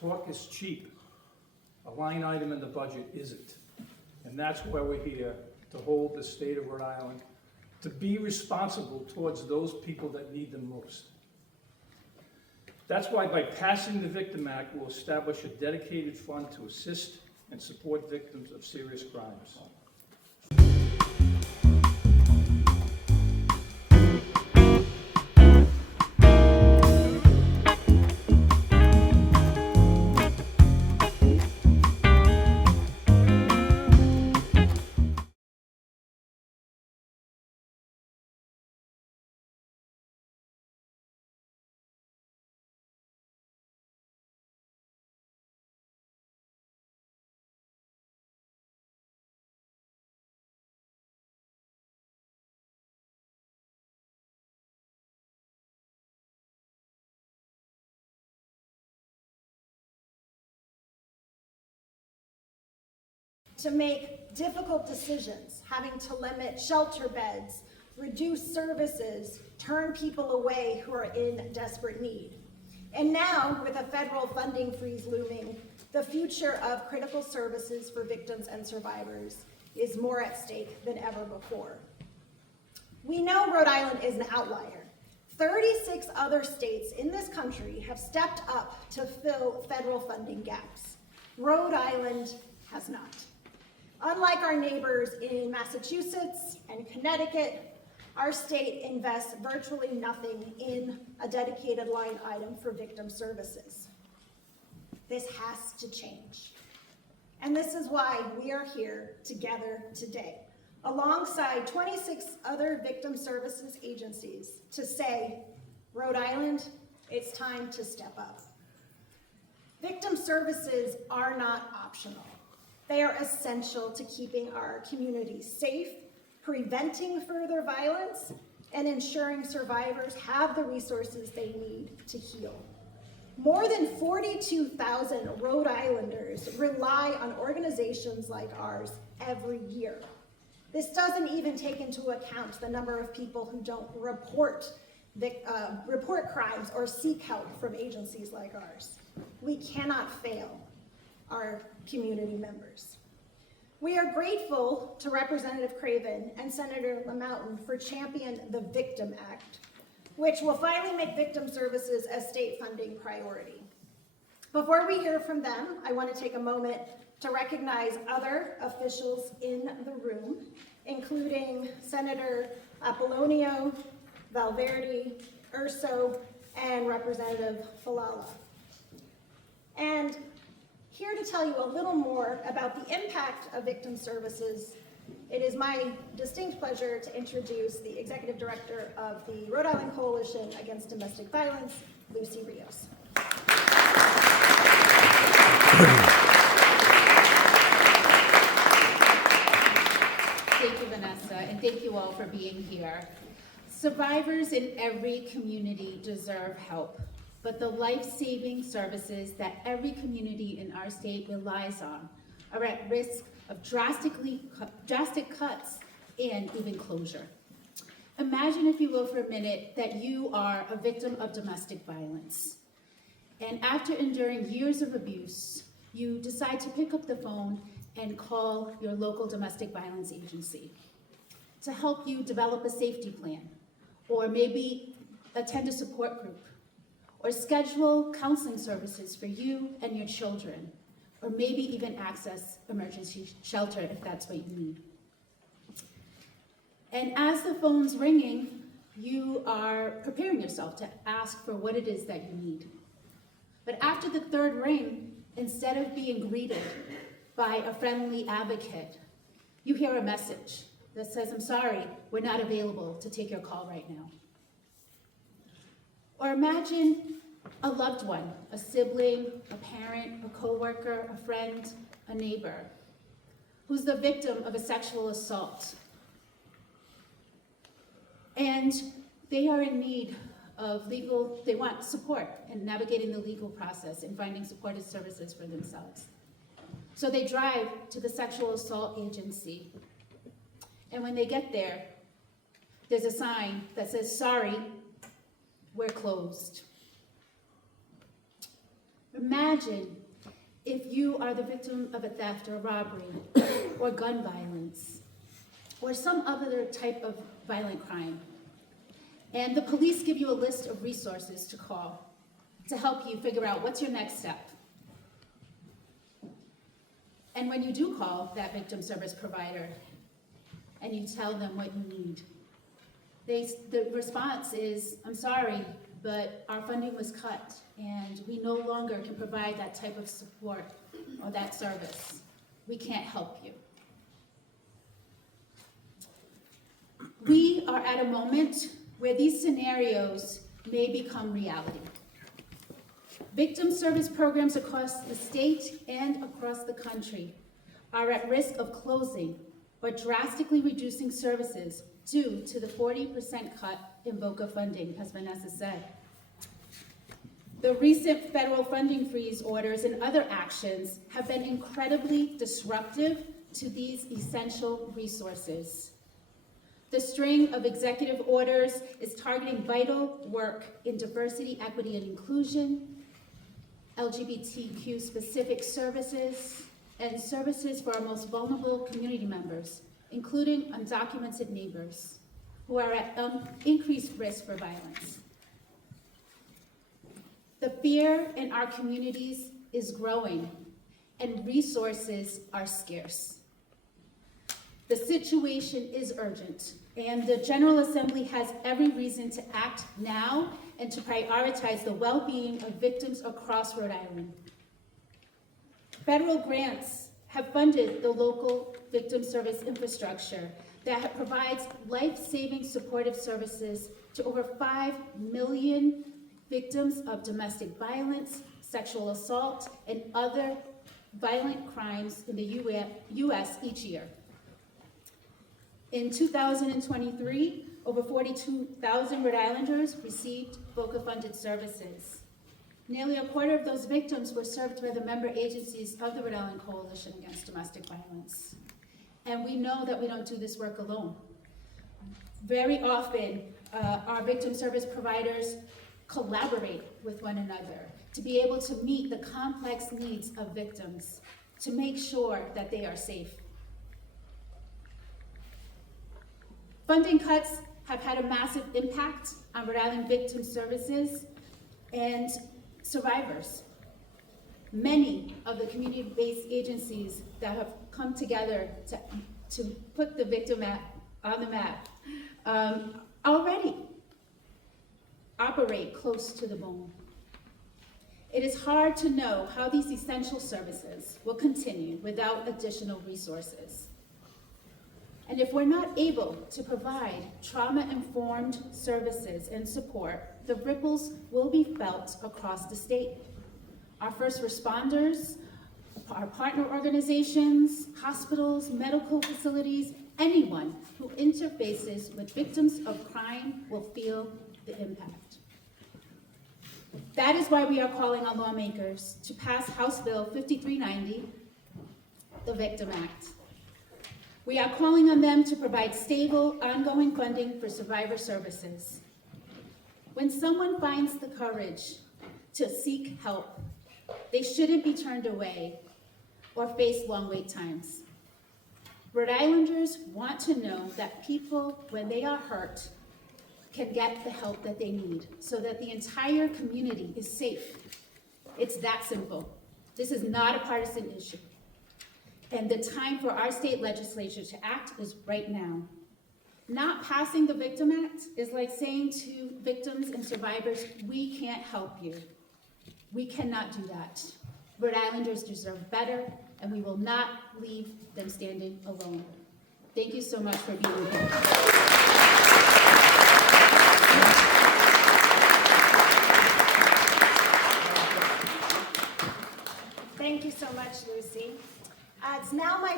talk is cheap. A line item in the budget isn't. And that's why we're here, to hold the state of Rhode Island, to be responsible towards those people that need them most. That's why by passing the V.I.C.T.I.M Act, we'll establish a dedicated fund to assist and support victims of serious crimes. To make difficult decisions, having to limit shelter beds, reduce services, turn people away who are in desperate need. And now, with a federal funding freeze looming, the future of critical services for victims and survivors is more at stake than ever before. We know Rhode Island is an outlier. 36 other states in this country have stepped up to fill federal funding gaps. Rhode Island has not. Unlike our neighbors in Massachusetts and Connecticut, our state invests virtually nothing in a dedicated line item for victim services. This has to change. And this is why we are here together today, alongside 26 other victim services agencies, to say, Rhode Island, it's time to step up. Victim services are not optional. They are essential to keeping our communities safe, preventing further violence, and ensuring survivors have the resources they need to heal. More than 42,000 Rhode Islanders rely on organizations like ours every year. This doesn't even take into account the number of people who don't report crimes or seek help from agencies like ours. We cannot fail our community members. We are grateful to Representative Craven and Senator LaMountain for championing the V.I.C.T.I.M Act, which will finally make victim services a state funding priority. Before we hear from them, I want to take a moment to recognize other officials in the room, including Senator Apollonio, Valverde, Urso, and Representative Falala. And here to tell you a little more about the impact of victim services, it is my distinct pleasure to introduce the Executive Director of the Rhode Island Coalition Against Domestic Violence, Lucy Rios. Thank you, Vanessa, and thank you all for being here. Survivors in every community deserve help, but the life-saving services that every community in our state relies on are at risk of drastic cuts and even closure. Imagine, if you will, for a minute, that you are a victim of domestic violence. And after enduring years of abuse, you decide to pick up the phone and call your local domestic violence agency to help you develop a safety plan, or maybe attend a support group, or schedule counseling services for you and your children, or maybe even access emergency shelter if that's what you need. And as the phone's ringing, you are preparing yourself to ask for what it is that you need. But after the third ring, instead of being greeted by a friendly advocate, you hear a message that says, "I'm sorry, we're not available to take your call right now." Or imagine a loved one, a sibling, a parent, a coworker, a friend, a neighbor, who's the victim of a sexual assault. And they are in need of they want support in navigating the legal process and finding supportive services for themselves. So they drive to the sexual assault agency. And when they get there, there's a sign that says, "Sorry, we're closed." Imagine if you are the victim of a theft or robbery or gun violence or some other type of violent crime, and the police give you a list of resources to call to help you figure out what's your next step. And when you do call that victim service provider and you tell them what you need, the response is, I'm sorry, but our funding was cut and we no longer can provide that type of support or that service. We can't help you. We are at a moment where these scenarios may become reality. Victim service programs across the state and across the country are at risk of closing or drastically reducing services due to the 40% cut in VOCA funding, as Vanessa said. The recent federal funding freeze orders and other actions have been incredibly disruptive to these essential resources. The string of executive orders is targeting vital work in diversity, equity, and inclusion, LGBTQ-specific services, and services for our most vulnerable community members, including undocumented neighbors who are at increased risk for violence. The fear in our communities is growing, and resources are scarce. The situation is urgent, and the General Assembly has every reason to act now and to prioritize the well-being of victims across Rhode Island. Federal grants have funded the local victim service infrastructure that provides life-saving supportive services to over 5 million victims of domestic violence, sexual assault, and other violent crimes in the U.S. each year. In 2023, over 42,000 Rhode Islanders received VOCA-funded services. Nearly a quarter of those victims were served by the member agencies of the Rhode Island Coalition Against Domestic Violence. And we know that we don't do this work alone. Very often, our victim service providers collaborate with one another to be able to meet the complex needs of victims, to make sure that they are safe. Funding cuts have had a massive impact on Rhode Island victim services and survivors. Many of the community-based agencies that have come together to put the victim on the map already operate close to the bone. It is hard to know how these essential services will continue without additional resources. And if we're not able to provide trauma-informed services and support, the ripples will be felt across the state. Our first responders, our partner organizations, hospitals, medical facilities, anyone who interfaces with victims of crime will feel the impact. That is why we are calling on lawmakers to pass House Bill 5390, the Victim Act. We are calling on them to provide stable, ongoing funding for survivor services. When someone finds the courage to seek help, they shouldn't be turned away or face long wait times. Rhode Islanders want to know that people, when they are hurt, can get the help that they need so that the entire community is safe. It's that simple. This is not a partisan issue. And the time for our state legislature to act is right now. Not passing the Victim Act is like saying to victims and survivors, we can't help you. We cannot do that. Rhode Islanders deserve better, and we will not leave them standing alone. Thank you so much for being here. Thank you so much, Lucy. It's now my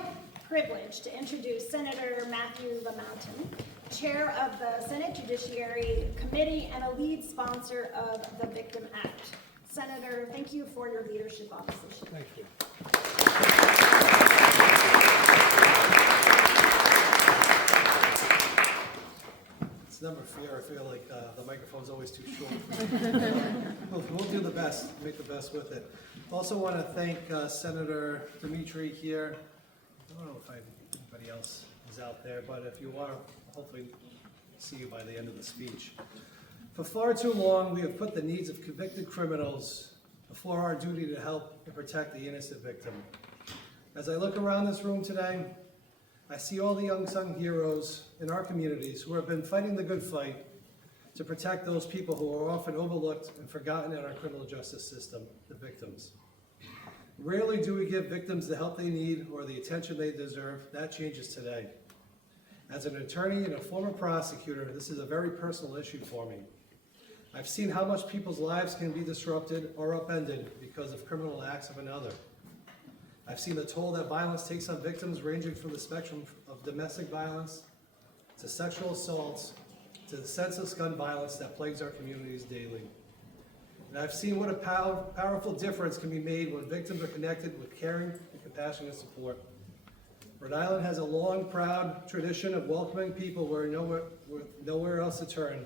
privilege to introduce Senator Matthew LaMountain, Chair of the Senate Judiciary Committee and a lead sponsor of the Victim Act. Senator, thank you for your leadership on this issue. Thank you. It's never fair. I feel like the microphone's always too short. We'll do the best, make the best with it. Also want to thank Senator Dimitri here. I don't know if anybody else is out there, but if you are, hopefully see you by the end of the speech. For far too long, we have put the needs of convicted criminals before our duty to help and protect the innocent victim. As I look around this room today, I see all the unsung heroes in our communities who have been fighting the good fight to protect those people who are often overlooked and forgotten in our criminal justice system, the victims. Rarely do we give victims the help they need or the attention they deserve. That changes today. As an attorney and a former prosecutor, this is a very personal issue for me. I've seen how much people's lives can be disrupted or upended because of criminal acts of another. I've seen the toll that violence takes on victims ranging from the spectrum of domestic violence to sexual assaults to the senseless gun violence that plagues our communities daily. And I've seen what a powerful difference can be made when victims are connected with caring and compassionate support. Rhode Island has a long, proud tradition of welcoming people with nowhere else to turn,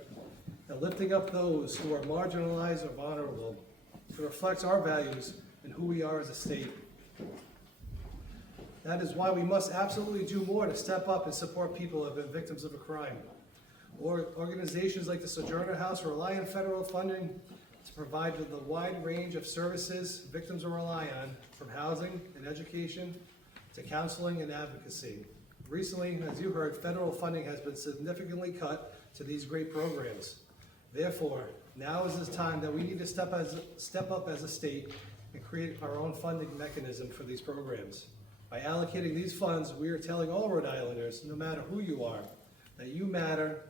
and lifting up those who are marginalized or vulnerable. It reflects our values and who we are as a state. That is why we must absolutely do more to step up and support people who have been victims of a crime. Organizations like the Sojourner House rely on federal funding to provide the wide range of services victims rely on, from housing and education to counseling and advocacy. Recently, as you heard, federal funding has been significantly cut to these great programs. Therefore, now is the time that we need to step up as a state and create our own funding mechanism for these programs. By allocating these funds, we are telling all Rhode Islanders, no matter who you are, that you matter,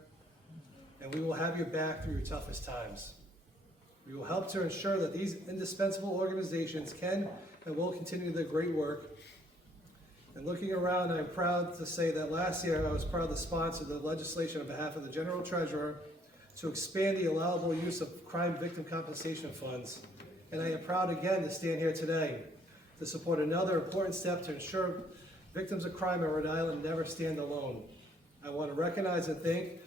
and we will have your back through your toughest times. We will help to ensure that these indispensable organizations can and will continue their great work. And looking around, I'm proud to say that last year I was proud to sponsor the legislation on behalf of the General Treasurer to expand the allowable use of crime victim compensation funds. And I am proud again to stand here today to support another important step to ensure victims of crime in Rhode Island never stand alone. I want to recognize and thank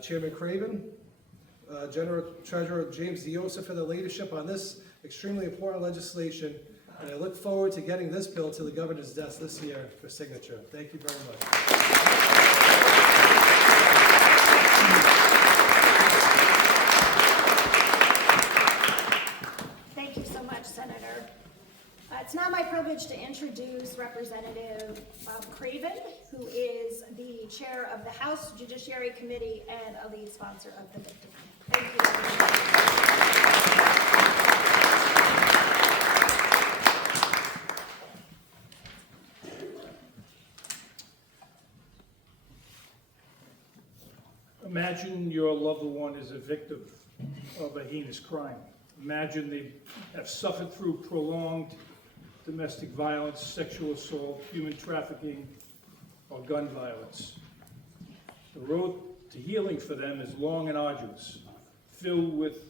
Chairman Craven, General Treasurer James Diosa for the leadership on this extremely important legislation, and I look forward to getting this bill to the governor's desk this year for signature. Thank you very much. Thank you so much, Senator. It's now my privilege to introduce Representative Bob Craven, who is the chair of the House Judiciary Committee and a lead sponsor of the victim. Thank you. Imagine your loved one is a victim of a heinous crime. Imagine they have suffered through prolonged domestic violence, sexual assault, human trafficking, or gun violence. The road to healing for them is long and arduous, filled with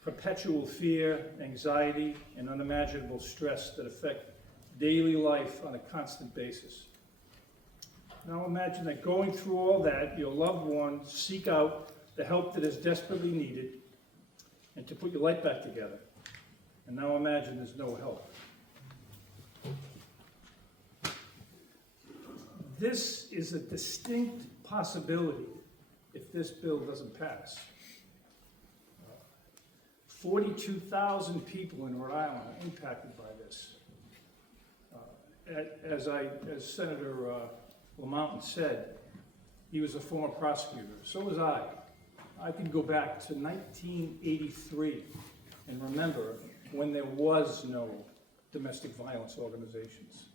perpetual fear, anxiety, and unimaginable stress that affect daily life on a constant basis. Now imagine that going through all that, your loved ones seek out the help that is desperately needed and to put your life back together. And now imagine there's no help. This is a distinct possibility if this bill doesn't pass. 42,000 people in Rhode Island are impacted by this. As Senator Lamountain said, he was a former prosecutor. So was I. I can go back to 1983 and remember when there was no domestic violence organizations.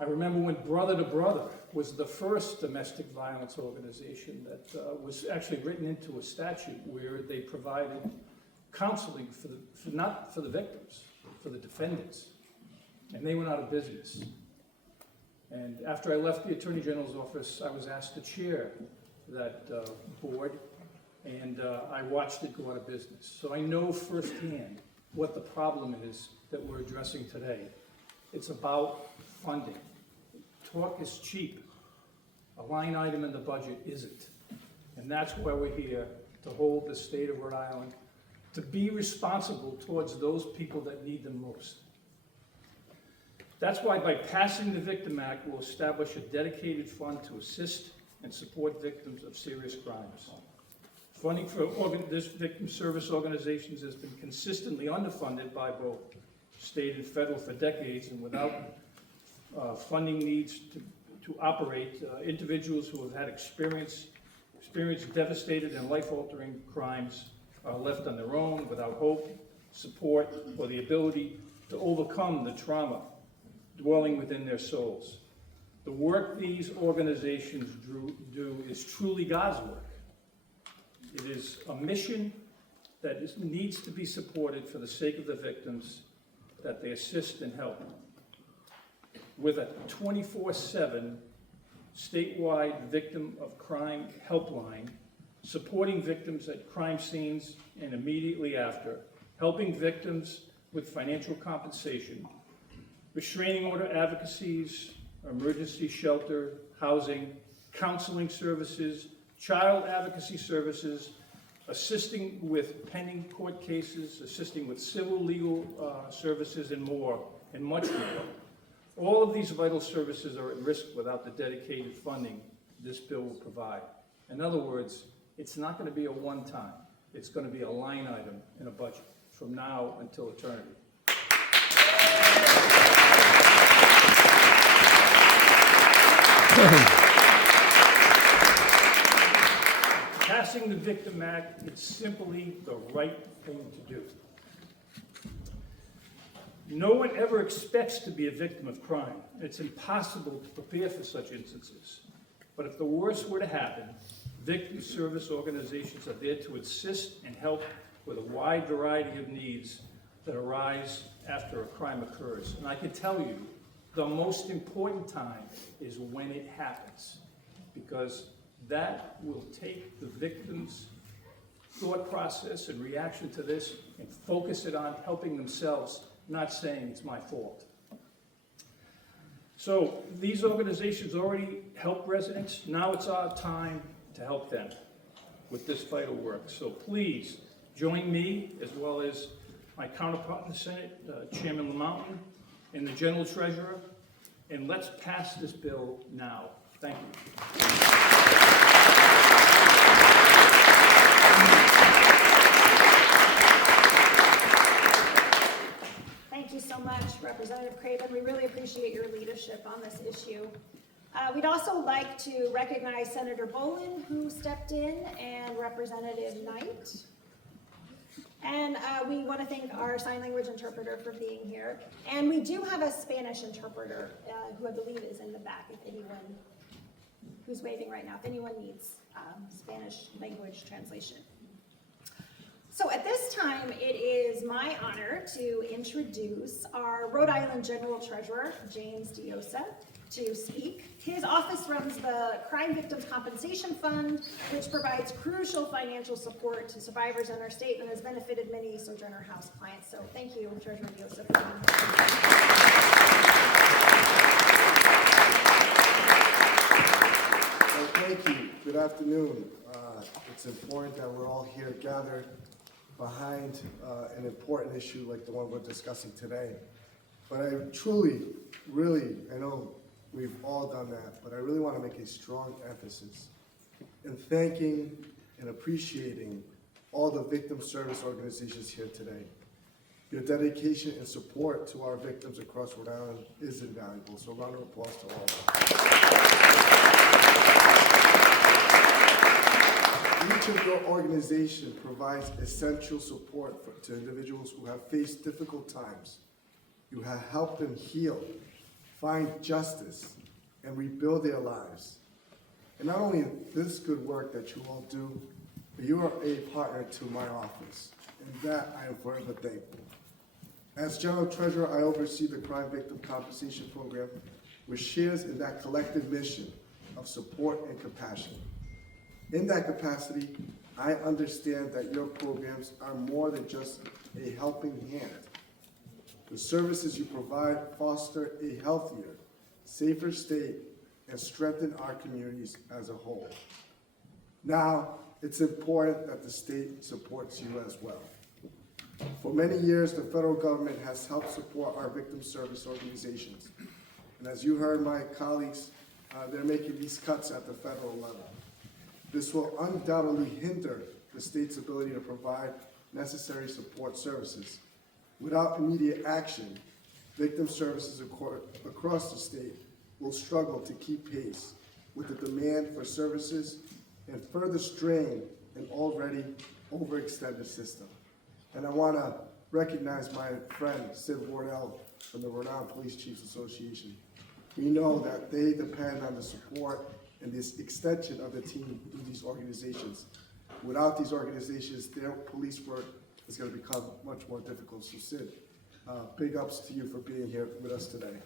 I remember when Brother to Brother was the first domestic violence organization that was actually written into a statute where they provided counseling not for the victims, for the defendants. And they went out of business. And after I left the Attorney General's office, I was asked to chair that board, and I watched it go out of business. So I know firsthand what the problem is that we're addressing today. It's about funding. Talk is cheap. A line item in the budget isn't. And that's why we're here, to hold the state of Rhode Island to be responsible towards those people that need them most. That's why by passing the V.I.C.T.I.M Act, we'll establish a dedicated fund to assist and support victims of serious crimes. Funding for this victim service organizations has been consistently underfunded by both state and federal for decades, and without funding needs to operate, individuals who have had experienced devastated and life-altering crimes are left on their own without hope, support, or the ability to overcome the trauma dwelling within their souls. The work these organizations do is truly God's work. It is a mission that needs to be supported for the sake of the victims that they assist and help. With a 24/7 statewide victim of crime helpline, supporting victims at crime scenes and immediately after, helping victims with financial compensation, restraining order advocacies, emergency shelter, housing, counseling services, child advocacy services, assisting with pending court cases, assisting with civil legal services and more, and much more. All of these vital services are at risk without the dedicated funding this bill will provide. In other words, it's not going to be a one-time. It's going to be a line item in a budget from now until eternity. Passing the V.I.C.T.I.M Act is simply the right thing to do. No one ever expects to be a victim of crime. It's impossible to prepare for such instances. But if the worst were to happen, victim service organizations are there to assist and help with a wide variety of needs that arise after a crime occurs. And I can tell you, the most important time is when it happens, because that will take the victim's thought process and reaction to this and focus it on helping themselves, not saying it's my fault. So these organizations already help residents. Now it's our time to help them with this vital work. So please join me, as well as my counterpart in the Senate, Chairman LaMountain, and the General Treasurer, and let's pass this bill now. Thank you. Thank you so much, Representative Craven. We really appreciate your leadership on this issue. We'd also like to recognize Senator Bolin, who stepped in, and Representative Knight. And we want to thank our sign language interpreter for being here. And we do have a Spanish interpreter who I believe is in the back, if anyone, who's waving right now, if anyone needs Spanish language translation. So at this time, it is my honor to introduce our Rhode Island General Treasurer, James Diosa, to speak. His office runs the Crime Victims Compensation Fund, which provides crucial financial support to survivors in our state and has benefited many Sojourner House clients. So thank you, Treasurer Diosa, for being Well, thank you. Good afternoon. It's important that we're all here gathered behind an important issue like the one we're discussing today. But I truly, really, I know we've all done that, but I really want to make a strong emphasis in thanking and appreciating all the victim service organizations here today. Your dedication and support to our victims across Rhode Island is invaluable, so a round of applause to all of them. Each of your organizations provides essential support to individuals who have faced difficult times. You have helped them heal, find justice, and rebuild their lives. And not only this good work that you all do, but you are a partner to my office, and that I am forever thankful. As General Treasurer, I oversee the Crime Victim Compensation Program, which shares in that collective mission of support and compassion. In that capacity, I understand that your programs are more than just a helping hand. The services you provide foster a healthier, safer state and strengthen our communities as a whole. Now, it's important that the state supports you as well. For many years, the federal government has helped support our victim service organizations. And as you heard my colleagues, they're making these cuts at the federal level. This will undoubtedly hinder the state's ability to provide necessary support services. Without immediate action, victim services across the state will struggle to keep pace with the demand for services and further strain an already overextended system. And I want to recognize my friend Sid Wardell from the Rhode Police Chiefs Association. We know that they depend on the support and this extension of the team through these organizations. Without these organizations, their police work is going to become much more difficult. So Sid, big ups to you for being here with us today.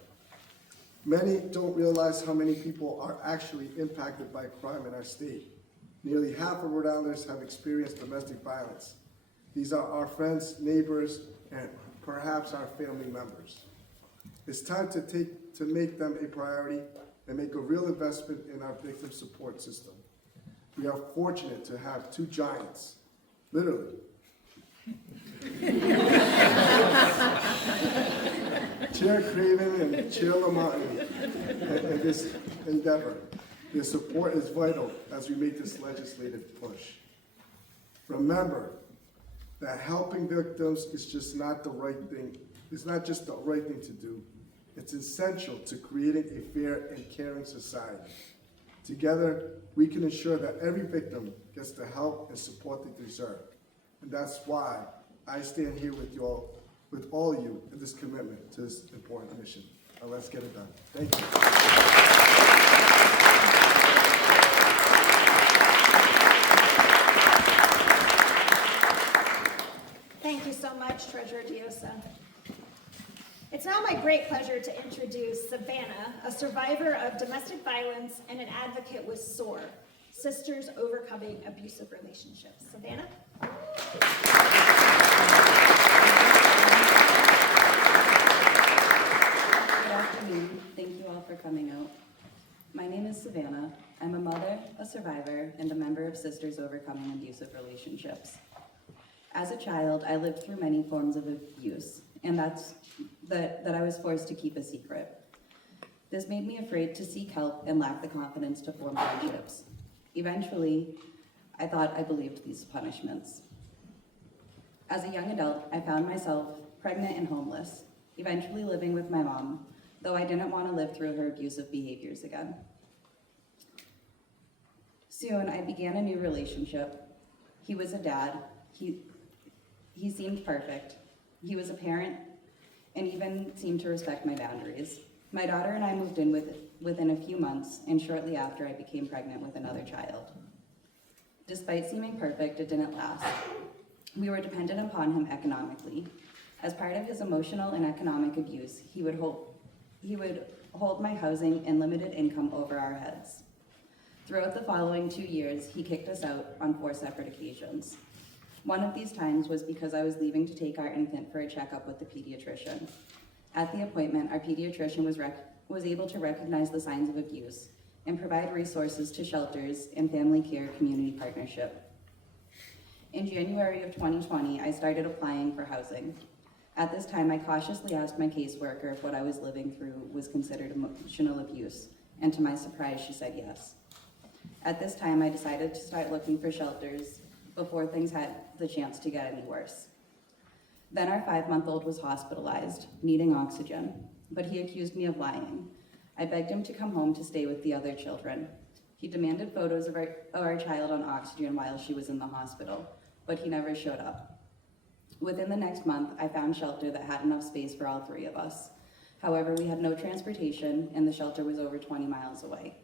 Many don't realize how many people are actually impacted by crime in our state. Nearly half of Rhode Islanders have experienced domestic violence. These are our friends, neighbors, and perhaps our family members. It's time to make them a priority and make a real investment in our victim support system. We are fortunate to have two giants, literally. Chair Craven and Chair Lamonti in this endeavor. Their support is vital as we make this legislative push. Remember that helping victims is just not the right thing. It's not just the right thing to do. It's essential to creating a fair and caring society. Together, we can ensure that every victim gets the help and support they deserve. And that's why I stand here with all of you in this commitment to this important mission. Now let's get it done. Thank you. Thank you so much, Treasurer Diosa. It's now my great pleasure to introduce Savannah, a survivor of domestic violence and an advocate with SOAR, Sisters Overcoming Abusive Relationships. Savannah? Good afternoon. Thank you all for coming out. My name is Savannah. I'm a mother, a survivor, and a member of Sisters Overcoming Abusive Relationships. As a child, I lived through many forms of abuse, and that I was forced to keep a secret. This made me afraid to seek help and lack the confidence to form friendships. Eventually, I thought I believed these punishments. As a young adult, I found myself pregnant and homeless, eventually living with my mom, though I didn't want to live through her abusive behaviors again. Soon, I began a new relationship. He was a dad. He seemed perfect. He was a parent and even seemed to respect my boundaries. My daughter and I moved in within a few months, and shortly after I became pregnant with another child. Despite seeming perfect, it didn't last. We were dependent upon him economically. As part of his emotional and economic abuse, he would hold my housing and limited income over our heads. Throughout the following 2 years, he kicked us out on 4 separate occasions. One of these times was because I was leaving to take our infant for a checkup with the pediatrician. At the appointment, our pediatrician was able to recognize the signs of abuse and provide resources to shelters and family care community partnership. In January of 2020, I started applying for housing. At this time, I cautiously asked my caseworker if what I was living through was considered emotional abuse, and to my surprise, she said yes. At this time, I decided to start looking for shelters before things had the chance to get any worse. Then our 5-month-old was hospitalized, needing oxygen, but he accused me of lying. I begged him to come home to stay with the other children. He demanded photos of our child on oxygen while she was in the hospital, but he never showed up. Within the next month, I found shelter that had enough space for all 3 of us. However, we had no transportation, and the shelter was over 20 miles away.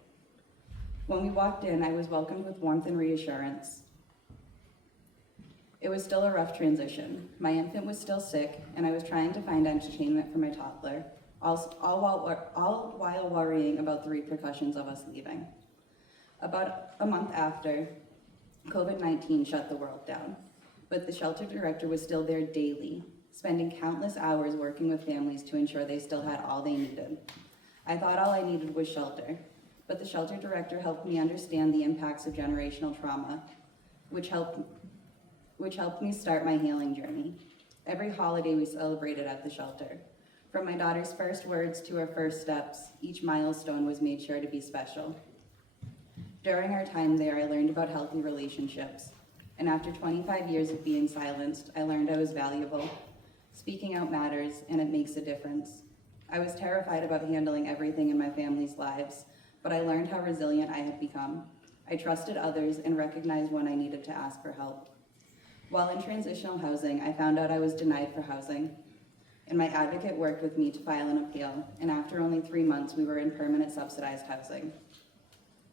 When we walked in, I was welcomed with warmth and reassurance. It was still a rough transition. My infant was still sick, and I was trying to find entertainment for my toddler, all while worrying about the repercussions of us leaving. About a month after, COVID-19 shut the world down, but the shelter director was still there daily, spending countless hours working with families to ensure they still had all they needed. I thought all I needed was shelter, but the shelter director helped me understand the impacts of generational trauma, which helped me start my healing journey. Every holiday we celebrated at the shelter. From my daughter's first words to her first steps, each milestone was made sure to be special. During our time there, I learned about healthy relationships. And after 25 years of being silenced, I learned I was valuable. Speaking out matters, and it makes a difference. I was terrified about handling everything in my family's lives, but I learned how resilient I had become. I trusted others and recognized when I needed to ask for help. While in transitional housing, I found out I was denied for housing, and my advocate worked with me to file an appeal, and after only 3 months, we were in permanent subsidized housing.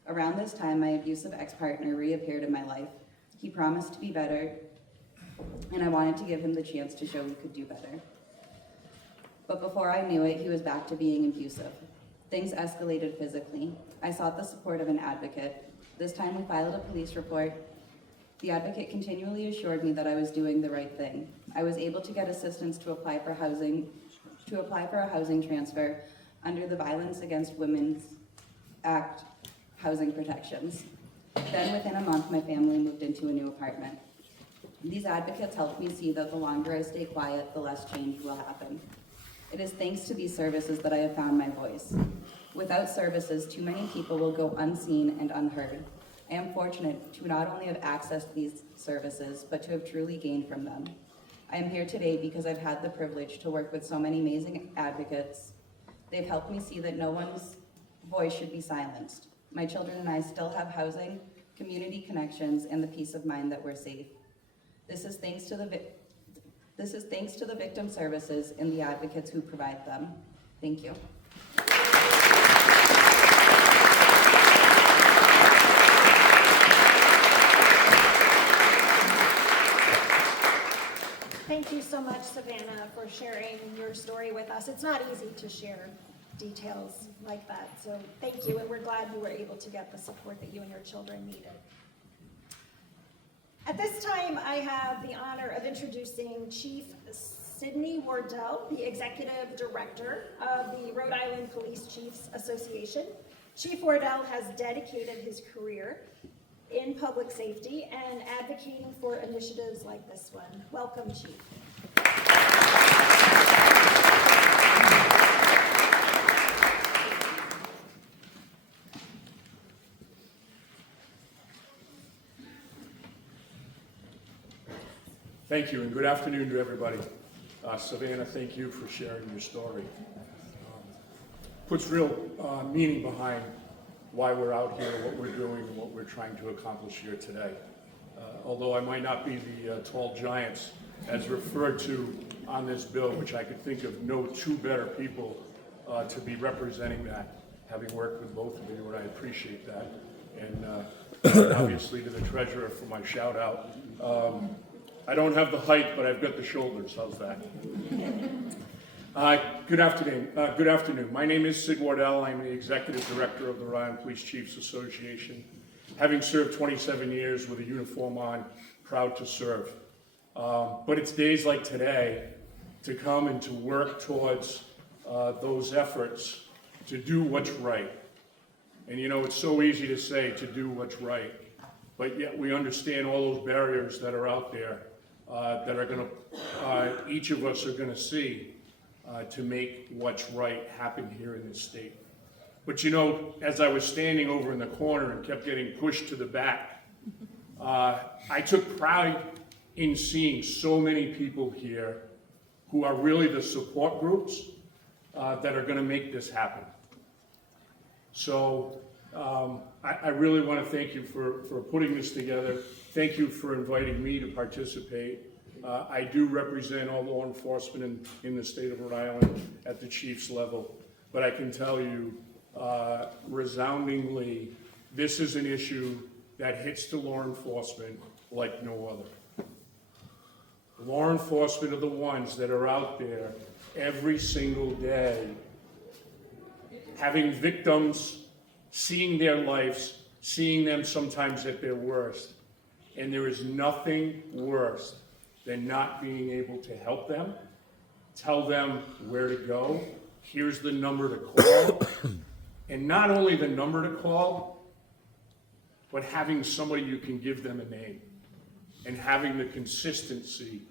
Around this time, my abusive ex-partner reappeared in my life. He promised to be better, and I wanted to give him the chance to show he could do better. But before I knew it, he was back to being abusive. Things escalated physically. I sought the support of an advocate. This time we filed a police report. The advocate continually assured me that I was doing the right thing. I was able to get assistance to apply for a housing transfer under the Violence Against Women's Act housing protections. Then within a month, my family moved into a new apartment. These advocates helped me see that the longer I stay quiet, the less change will happen. It is thanks to these services that I have found my voice. Without services, too many people will go unseen and unheard. I am fortunate to not only have accessed these services, but to have truly gained from them. I am here today because I've had the privilege to work with so many amazing advocates. They've helped me see that no one's voice should be silenced. My children and I still have housing, community connections, and the peace of mind that we're safe. This is thanks to the victim services and the advocates who provide them. Thank you. Thank you so much, Savannah, for sharing your story with us. It's not easy to share details like that, so thank you, and we're glad you were able to get the support that you and your children needed. At this time, I have the honor of introducing Chief Sydney Wardell, the Executive Director of the Rhode Island Police Chiefs Association. Chief Wardell has dedicated his career in public safety and advocating for initiatives like this one. Welcome, Chief. Thank you, and good afternoon to everybody. Savannah, thank you for sharing your story. Puts real meaning behind why we're out here, what we're doing, and what we're trying to accomplish here today. Although I might not be the tall giants as referred to on this bill, which I could think of no two better people to be representing that, having worked with both of you, and I appreciate that. And obviously to the treasurer for my shout out. I don't have the height, but I've got the shoulders. How's that? Good afternoon. My name is Sid Wardell. I'm the Executive Director of the Rhode Island Police Chiefs Association. Having served 27 years with a uniform on, proud to serve. But it's days like today to come and to work towards those efforts to do what's right. And you know, it's so easy to say to do what's right, but yet we understand all those barriers that are out there that are going to, each of us are going to see to make what's right happen here in this state. But you know, as I was standing over in the corner and kept getting pushed to the back, I took pride in seeing so many people here who are really the support groups that are going to make this happen. So I really want to thank you for putting this together. Thank you for inviting me to participate. I do represent all law enforcement in the state of Rhode Island at the chief's level, but I can tell you resoundingly, this is an issue that hits the law enforcement like no other. Law enforcement are the ones that are out there every single day having victims, seeing their lives, seeing them sometimes at their worst. And there is nothing worse than not being able to help them, tell them where to go, here's the number to call, and not only the number to call, but having somebody you can give them a name, and having the consistency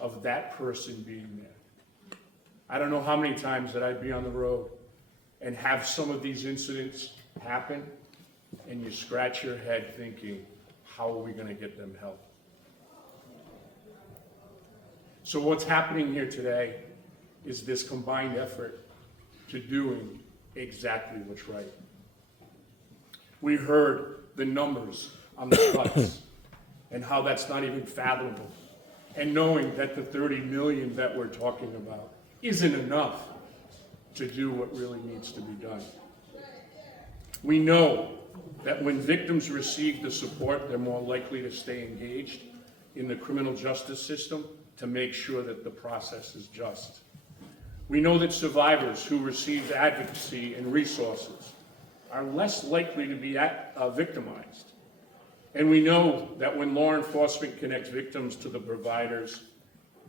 of that person being there. I don't know how many times that I'd be on the road and have some of these incidents happen, and you scratch your head thinking, how are we gonna get them help? So what's happening here today is this combined effort to doing exactly what's right. We heard the numbers on the cuts and how that's not even fathomable. And knowing that the 30 million that we're talking about isn't enough to do what really needs to be done. We know that when victims receive the support, they're more likely to stay engaged in the criminal justice system to make sure that the process is just. We know that survivors who receive advocacy and resources are less likely to be victimized. And we know that when law enforcement connects victims to the providers,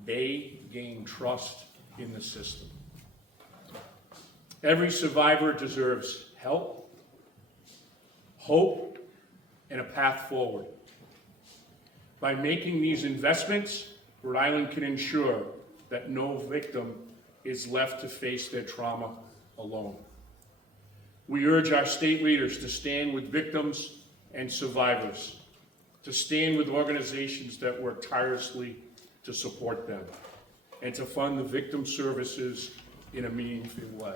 they gain trust in the system. Every survivor deserves help, hope, and a path forward. By making these investments, Rhode Island can ensure that no victim is left to face their trauma alone. We urge our state leaders to stand with victims and survivors, to stand with organizations that work tirelessly to support them, and to fund the victim services in a meaningful way.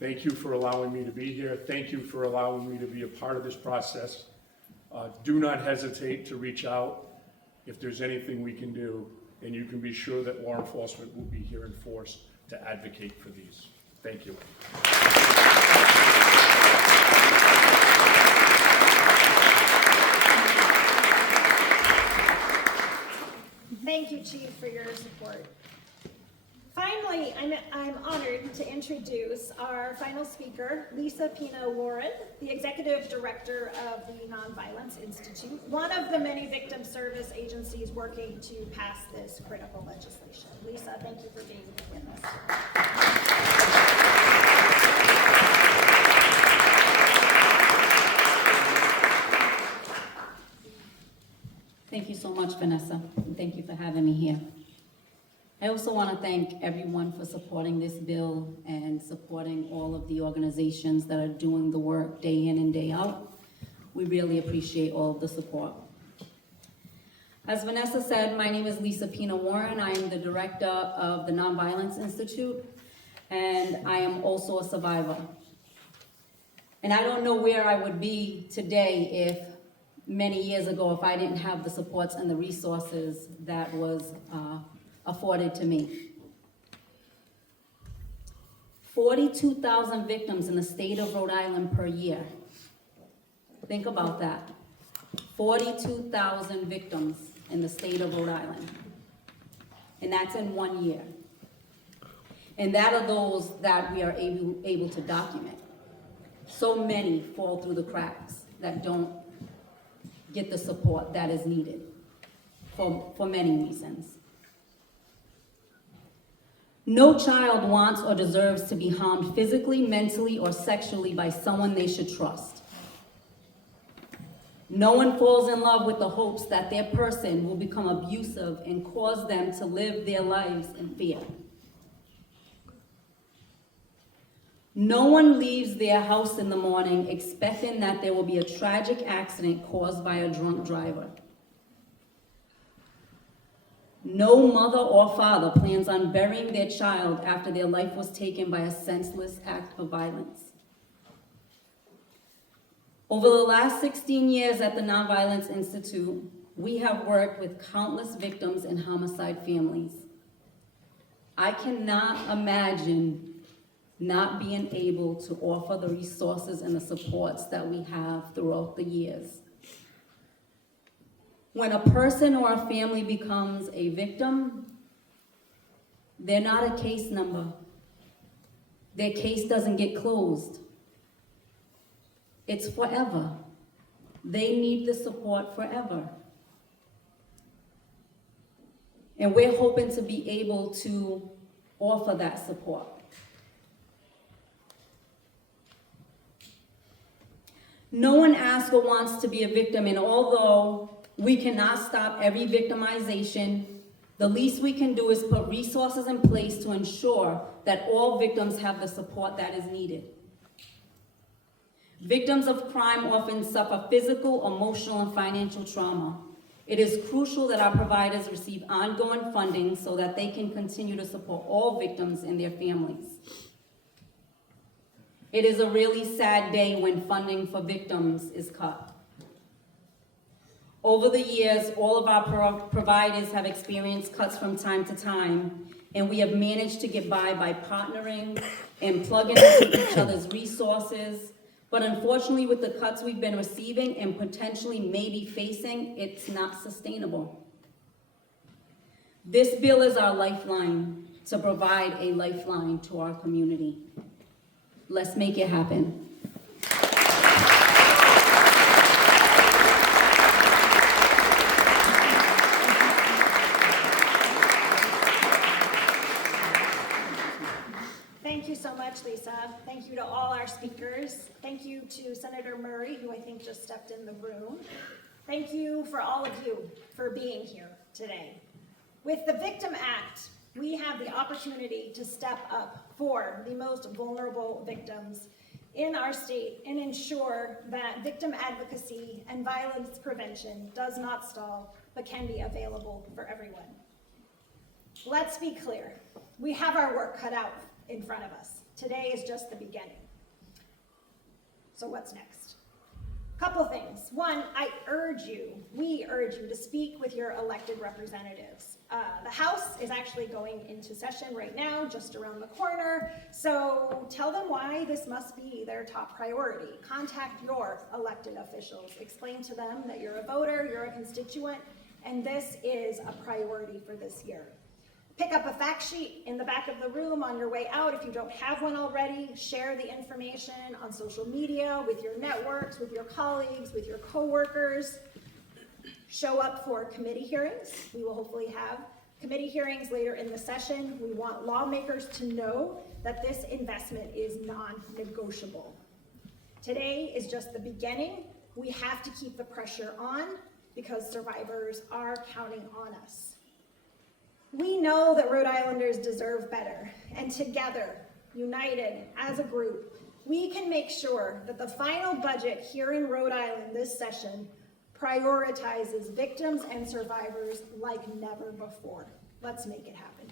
Thank you for allowing me to be here. Thank you for allowing me to be a part of this process. Do not hesitate to reach out if there's anything we can do, and you can be sure that law enforcement will be here in force to advocate for these. Thank you. Thank you, Chief, for your support. Finally, I'm honored to introduce our final speaker, Lisa Pina-Warren, the Executive Director of the Nonviolence Institute, one of the many victim service agencies working to pass this critical legislation. Lisa, thank you for being with us. Thank you so much, Vanessa, and thank you for having me here. I also want to thank everyone for supporting this bill and supporting all of the organizations that are doing the work day in and day out. We really appreciate all of the support. As Vanessa said, my name is Lisa Pina-Warren. I am the director of the Nonviolence Institute, and I am also a survivor. And I don't know where I would be today if many years ago if I didn't have the supports and the resources that was afforded to me. 42,000 victims in the state of Rhode Island per year. Think about that. 42,000 victims in the state of Rhode Island. And that's in 1 year. And that are those that we are able to document. So many fall through the cracks that don't get the support that is needed for many reasons. No child wants or deserves to be harmed physically, mentally, or sexually by someone they should trust. No one falls in love with the hopes that their person will become abusive and cause them to live their lives in fear. No one leaves their house in the morning expecting that there will be a tragic accident caused by a drunk driver. No mother or father plans on burying their child after their life was taken by a senseless act of violence. Over the last 16 years at the Nonviolence Institute, we have worked with countless victims and homicide families. I cannot imagine not being able to offer the resources and the supports that we have throughout the years. When a person or a family becomes a victim, they're not a case number. Their case doesn't get closed. It's forever. They need the support forever. And we're hoping to be able to offer that support. No one asks or wants to be a victim, and although we cannot stop every victimization The least we can do is put resources in place to ensure that all victims have the support that is needed. Victims of crime often suffer physical, emotional, and financial trauma. It is crucial that our providers receive ongoing funding so that they can continue to support all victims and their families. It is a really sad day when funding for victims is cut. Over the years, all of our providers have experienced cuts from time to time, and we have managed to get by partnering and plugging into each other's resources. But unfortunately, with the cuts we've been receiving and potentially maybe facing, it's not sustainable. This bill is our lifeline to provide a lifeline to our community. Let's make it happen. Thank you so much, Lisa. Thank you to all our speakers. Thank you to Senator Murray, who I think just stepped in the room. Thank you for all of you for being here today. With the V.I.C.T.I.M Act, we have the opportunity to step up for the most vulnerable victims in our state and ensure that victim advocacy and violence prevention does not stall, but can be available for everyone. Let's be clear. We have our work cut out in front of us. Today is just the beginning. So what's next? Couple things. One, we urge you to speak with your elected representatives. The House is actually going into session right now, just around the corner, so tell them why this must be their top priority. Contact your elected officials. Explain to them that you're a voter, you're a constituent, and this is a priority for this year. Pick up a fact sheet in the back of the room on your way out if you don't have one already. Share the information on social media, with your networks, with your colleagues, with your coworkers. Show up for committee hearings. We will hopefully have committee hearings later in the session. We want lawmakers to know that this investment is non-negotiable. Today is just the beginning. We have to keep the pressure on because survivors are counting on us. We know that Rhode Islanders deserve better, and together, united as a group, we can make sure that the final budget here in Rhode Island this session prioritizes victims and survivors like never before. Let's make it happen.